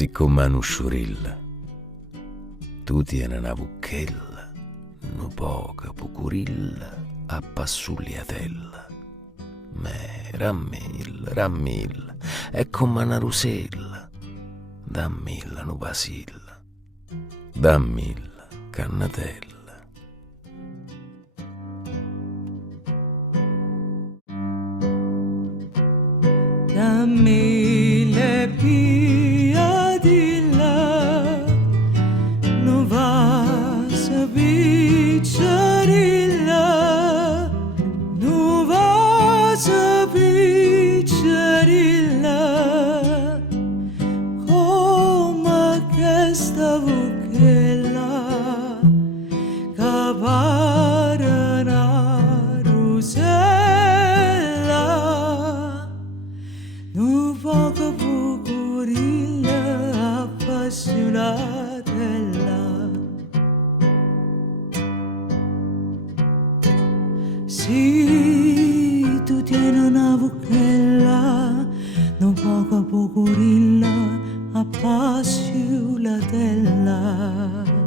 siccome un sciurilla, tu tieni una vucchella, nu poca pucurilla, a passugliatella. Me rammilla, è come una rusella, dammilla nu basilla, dammilla cannatella. Dammi le piadilla, non va a piccerilla, non va a piccerilla, come questa vucchella, che pare una rusella. Nu poco pucurilla appassionatella. Sì, tu tieni una vucchella, nu poco pucurilla appassionatella.